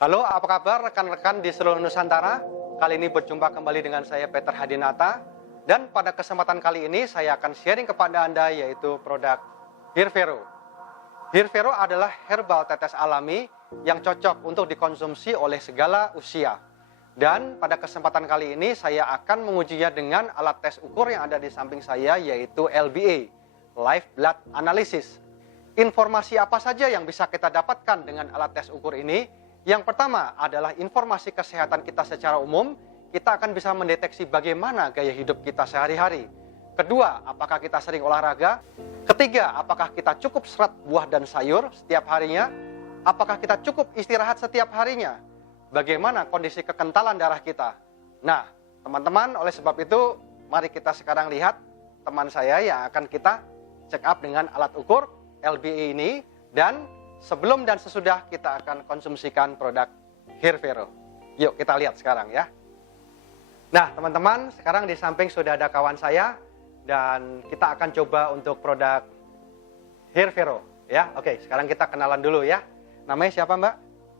Halo, apa kabar rekan-rekan di seluruh Nusantara? Kali ini berjumpa kembali dengan saya Peter Hadinata. Dan pada kesempatan kali ini saya akan sharing kepada Anda yaitu produk Hirvero. Hirvero adalah herbal tetes alami yang cocok untuk dikonsumsi oleh segala usia. Dan pada kesempatan kali ini saya akan mengujinya dengan alat tes ukur yang ada di samping saya yaitu LBA, Live Blood Analysis. Informasi apa saja yang bisa kita dapatkan dengan alat tes ukur ini? Yang pertama adalah informasi kesehatan kita secara umum. Kita akan bisa mendeteksi bagaimana gaya hidup kita sehari-hari. Kedua, apakah kita sering olahraga? Ketiga, apakah kita cukup serat buah dan sayur setiap harinya? Apakah kita cukup istirahat setiap harinya? Bagaimana kondisi kekentalan darah kita? Nah, teman-teman, oleh sebab itu, mari kita sekarang lihat teman saya yang akan kita check up dengan alat ukur LBA ini. Dan sebelum dan sesudah kita akan konsumsikan produk Hirvero. Yuk kita lihat sekarang ya. Nah teman-teman, sekarang di samping sudah ada kawan saya. Dan kita akan coba untuk produk Hirvero ya. Oke, sekarang kita kenalan dulu ya. Namanya siapa Mbak?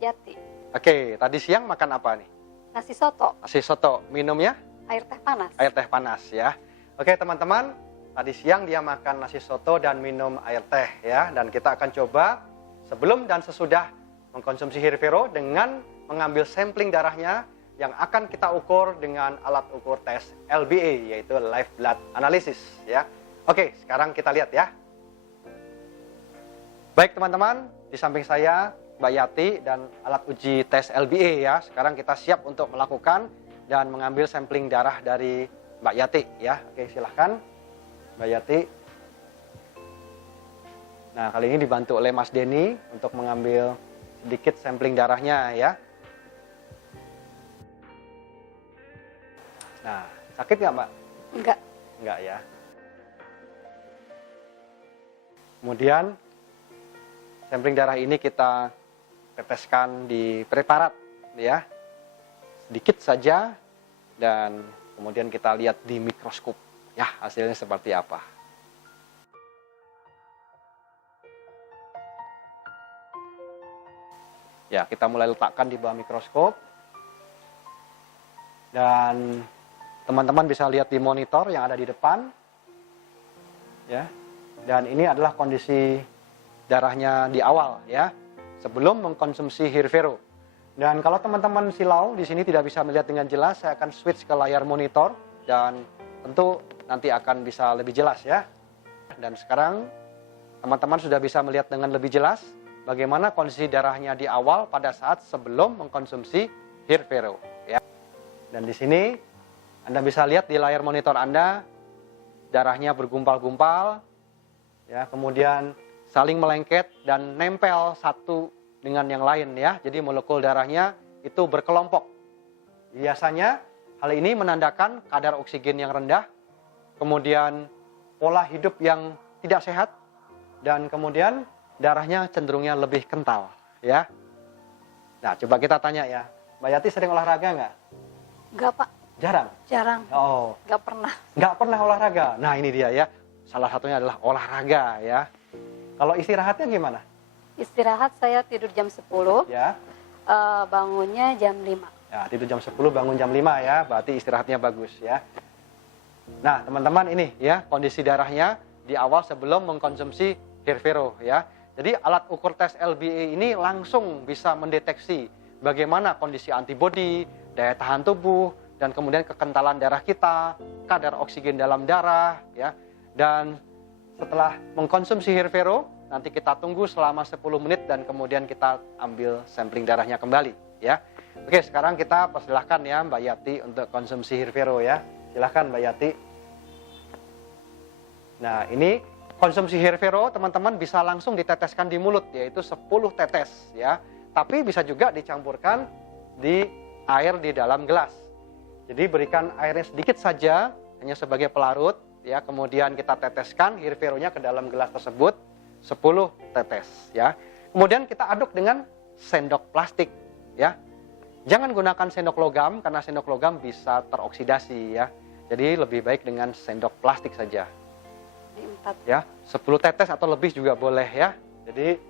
Yati. Oke, tadi siang makan apa nih? Nasi soto. Nasi soto. Minumnya? Air teh panas. Air teh panas ya. Oke teman-teman, tadi siang dia makan nasi soto dan minum air teh ya. Dan kita akan coba sebelum dan sesudah mengkonsumsi Hirvero dengan mengambil sampling darahnya yang akan kita ukur dengan alat ukur tes LBA yaitu Live Blood Analysis ya. Oke, sekarang kita lihat ya. Baik teman-teman, di samping saya Mbak Yati dan alat uji tes LBA ya. Sekarang kita siap untuk melakukan dan mengambil sampling darah dari Mbak Yati ya. Oke, silahkan Mbak Yati. Nah, kali ini dibantu oleh Mas Denny untuk mengambil sedikit sampling darahnya ya. Nah, sakit nggak Mbak? Enggak. Enggak ya. Kemudian, sampling darah ini kita teteskan di preparat ya. Sedikit saja dan kemudian kita lihat di mikroskop. Ya, hasilnya seperti apa. Ya, kita mulai letakkan di bawah mikroskop. Dan teman-teman bisa lihat di monitor yang ada di depan. Ya. Dan ini adalah kondisi darahnya di awal ya, sebelum mengkonsumsi Hirvero. Dan kalau teman-teman silau di sini tidak bisa melihat dengan jelas, saya akan switch ke layar monitor dan tentu nanti akan bisa lebih jelas ya. Dan sekarang teman-teman sudah bisa melihat dengan lebih jelas bagaimana kondisi darahnya di awal pada saat sebelum mengkonsumsi Hirvero ya. Dan di sini Anda bisa lihat di layar monitor Anda darahnya bergumpal-gumpal ya, kemudian saling melengket dan nempel satu dengan yang lain ya. Jadi molekul darahnya itu berkelompok. Biasanya hal ini menandakan kadar oksigen yang rendah, kemudian pola hidup yang tidak sehat, dan kemudian darahnya cenderungnya lebih kental ya. Nah, coba kita tanya ya, Mbak Yati sering olahraga nggak? Enggak Pak. Jarang? Jarang. Oh. Enggak pernah. Nggak pernah olahraga? Nah ini dia ya, salah satunya adalah olahraga ya. Kalau istirahatnya gimana? Istirahat saya tidur jam 10, Ya. Bangunnya jam 5. Ya, tidur jam 10, bangun jam 5 ya, berarti istirahatnya bagus ya. Nah teman-teman ini ya, kondisi darahnya di awal sebelum mengkonsumsi Hirvero ya. Jadi alat ukur tes LBA ini langsung bisa mendeteksi bagaimana kondisi antibodi, daya tahan tubuh, dan kemudian kekentalan darah kita, kadar oksigen dalam darah ya. Dan setelah mengkonsumsi Hirvero, nanti kita tunggu selama 10 menit dan kemudian kita ambil sampling darahnya kembali ya. Oke, sekarang kita persilahkan ya Mbak Yati untuk konsumsi Hirvero ya. Silahkan Mbak Yati. Nah, ini konsumsi Hirvero teman-teman bisa langsung diteteskan di mulut, yaitu 10 tetes ya. Tapi bisa juga dicampurkan di air di dalam gelas. Jadi berikan airnya sedikit saja, hanya sebagai pelarut ya. Kemudian kita teteskan Hirveronya ke dalam gelas tersebut 10 tetes ya. Kemudian kita aduk dengan sendok plastik ya. Jangan gunakan sendok logam karena sendok logam bisa teroksidasi ya. Jadi lebih baik dengan sendok plastik saja. 4. Ya, 10 tetes atau lebih juga boleh ya. Jadi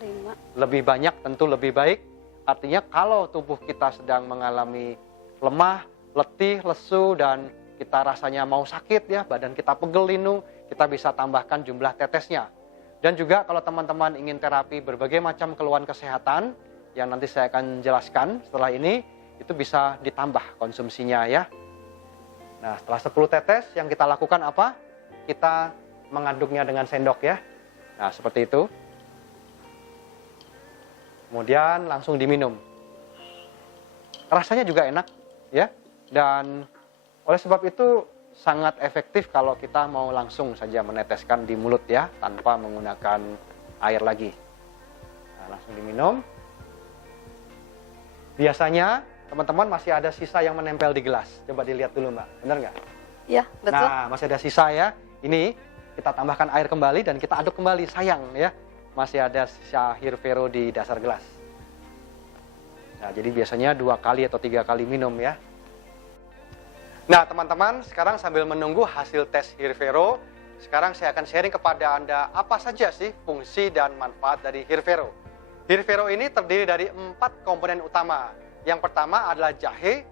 5. Lebih banyak tentu lebih baik. Artinya kalau tubuh kita sedang mengalami lemah, letih, lesu, dan kita rasanya mau sakit ya, badan kita pegel linu, kita bisa tambahkan jumlah tetesnya. Dan juga kalau teman-teman ingin terapi berbagai macam keluhan kesehatan, yang nanti saya akan jelaskan setelah ini, itu bisa ditambah konsumsinya ya. Nah, setelah 10 tetes yang kita lakukan apa? Kita mengaduknya dengan sendok ya. Nah, seperti itu. Kemudian langsung diminum. Rasanya juga enak ya. Dan oleh sebab itu sangat efektif kalau kita mau langsung saja meneteskan di mulut ya, tanpa menggunakan air lagi. Nah, langsung diminum. Biasanya teman-teman masih ada sisa yang menempel di gelas. Coba dilihat dulu Mbak, benar nggak? Ya, betul. Nah, masih ada sisa ya. Ini kita tambahkan air kembali dan kita aduk kembali. Sayang ya, masih ada sisa Hirvero di dasar gelas. Nah, jadi biasanya 2 kali atau 3 kali minum ya. Nah, teman-teman, sekarang sambil menunggu hasil tes Hirvero, sekarang saya akan sharing kepada Anda apa saja sih fungsi dan manfaat dari Hirvero. Hirvero ini terdiri dari 4 komponen utama. Yang pertama adalah jahe,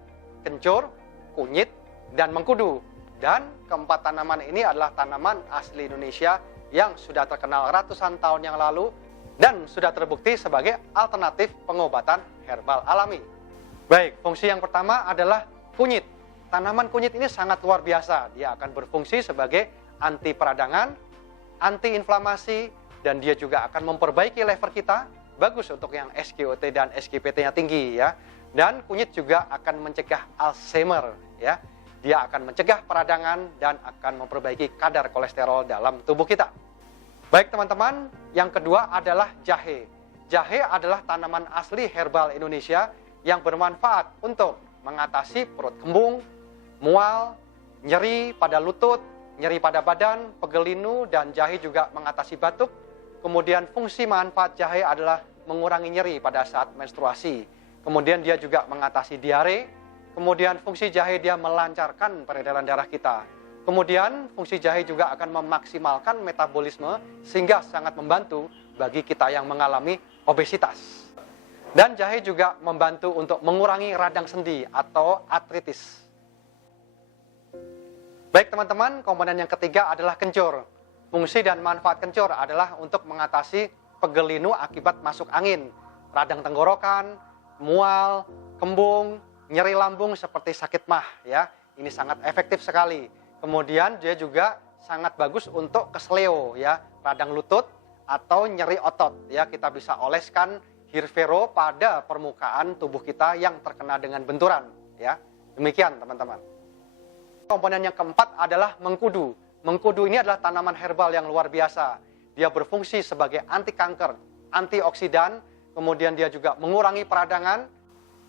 kencur, kunyit, dan mengkudu. Dan keempat tanaman ini adalah tanaman asli Indonesia yang sudah terkenal ratusan tahun yang lalu dan sudah terbukti sebagai alternatif pengobatan herbal alami. Baik, fungsi yang pertama adalah kunyit. Tanaman kunyit ini sangat luar biasa. Dia akan berfungsi sebagai anti peradangan, anti inflamasi, dan dia juga akan memperbaiki lever kita. Bagus untuk yang SGOT dan SGPT-nya tinggi ya. Dan kunyit juga akan mencegah Alzheimer ya. Dia akan mencegah peradangan dan akan memperbaiki kadar kolesterol dalam tubuh kita. Baik teman-teman, yang kedua adalah jahe. Jahe adalah tanaman asli herbal Indonesia yang bermanfaat untuk mengatasi perut kembung, mual, nyeri pada lutut, nyeri pada badan, pegel linu, dan jahe juga mengatasi batuk. Kemudian fungsi manfaat jahe adalah mengurangi nyeri pada saat menstruasi. Kemudian dia juga mengatasi diare. Kemudian fungsi jahe dia melancarkan peredaran darah kita. Kemudian fungsi jahe juga akan memaksimalkan metabolisme sehingga sangat membantu bagi kita yang mengalami obesitas. Dan jahe juga membantu untuk mengurangi radang sendi atau artritis. Baik teman-teman, komponen yang ketiga adalah kencur. Fungsi dan manfaat kencur adalah untuk mengatasi pegel linu akibat masuk angin, radang tenggorokan, mual, kembung, nyeri lambung seperti sakit mah ya. Ini sangat efektif sekali. Kemudian dia juga sangat bagus untuk kesleo ya, radang lutut atau nyeri otot ya. Kita bisa oleskan Hirvero pada permukaan tubuh kita yang terkena dengan benturan ya. Demikian teman-teman. Komponen yang keempat adalah mengkudu. Mengkudu ini adalah tanaman herbal yang luar biasa. Dia berfungsi sebagai anti kanker, antioksidan, kemudian dia juga mengurangi peradangan.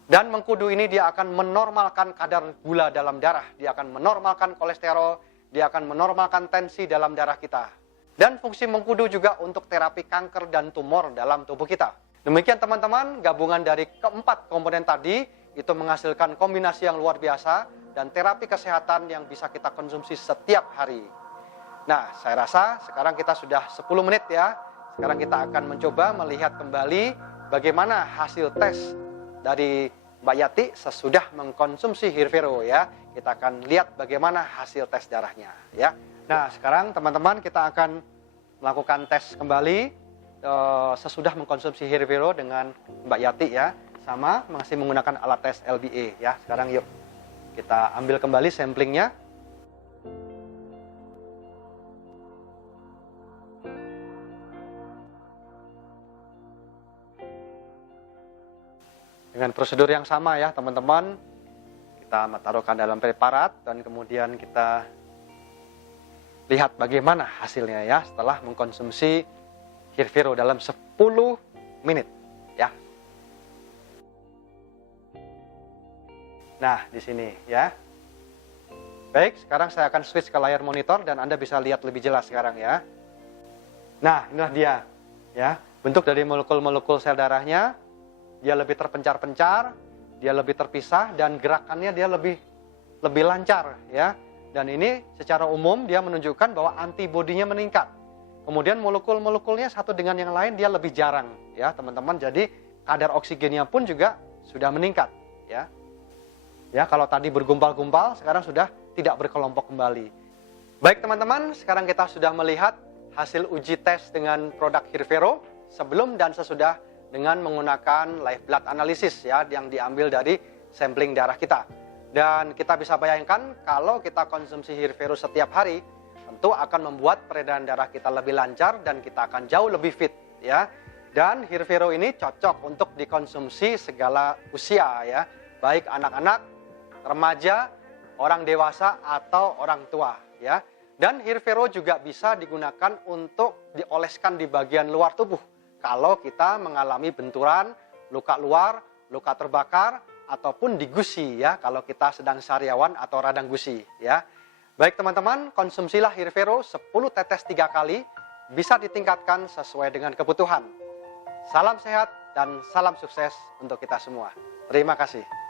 Dan mengkudu ini dia akan menormalkan kadar gula dalam darah. Dia akan menormalkan kolesterol, dia akan menormalkan tensi dalam darah kita. Dan fungsi mengkudu juga untuk terapi kanker dan tumor dalam tubuh kita. Demikian teman-teman, gabungan dari keempat komponen tadi itu menghasilkan kombinasi yang luar biasa dan terapi kesehatan yang bisa kita konsumsi setiap hari. Nah, saya rasa sekarang kita sudah 10 menit ya. Sekarang kita akan mencoba melihat kembali bagaimana hasil tes dari Mbak Yati sesudah mengkonsumsi Hirvero ya. Kita akan lihat bagaimana hasil tes darahnya ya. Nah, sekarang teman-teman kita akan melakukan tes kembali sesudah mengkonsumsi Hirvero dengan Mbak Yati ya. Sama masih menggunakan alat tes LBA ya. Sekarang yuk kita ambil kembali samplingnya. Dengan prosedur yang sama ya teman-teman, kita taruhkan dalam preparat dan kemudian kita lihat bagaimana hasilnya ya setelah mengkonsumsi Hirvero dalam 10 menit ya. Nah, di sini ya. Baik, sekarang saya akan switch ke layar monitor dan Anda bisa lihat lebih jelas sekarang ya. Nah, inilah dia ya, bentuk dari molekul-molekul sel darahnya. Dia lebih terpencar-pencar, dia lebih terpisah dan gerakannya dia lebih lancar ya. Dan ini secara umum dia menunjukkan bahwa antibodinya meningkat. Kemudian molekul-molekulnya satu dengan yang lain dia lebih jarang ya teman-teman. Jadi kadar oksigennya pun juga sudah meningkat ya. Ya, kalau tadi bergumpal-gumpal sekarang sudah tidak berkelompok kembali. Baik teman-teman, sekarang kita sudah melihat hasil uji tes dengan produk Hirvero sebelum dan sesudah dengan menggunakan live blood analysis ya yang diambil dari sampling darah kita. Dan kita bisa bayangkan kalau kita konsumsi Hirvero setiap hari tentu akan membuat peredaran darah kita lebih lancar dan kita akan jauh lebih fit ya. Dan Hirvero ini cocok untuk dikonsumsi segala usia ya, baik anak-anak, remaja, orang dewasa atau orang tua ya. Dan Hirvero juga bisa digunakan untuk dioleskan di bagian luar tubuh kalau kita mengalami benturan, luka luar, luka terbakar ataupun di gusi ya, kalau kita sedang sariawan atau radang gusi ya. Baik teman-teman, konsumsilah Hirvero 10 tetes 3 kali, bisa ditingkatkan sesuai dengan kebutuhan. Salam sehat dan salam sukses untuk kita semua. Terima kasih.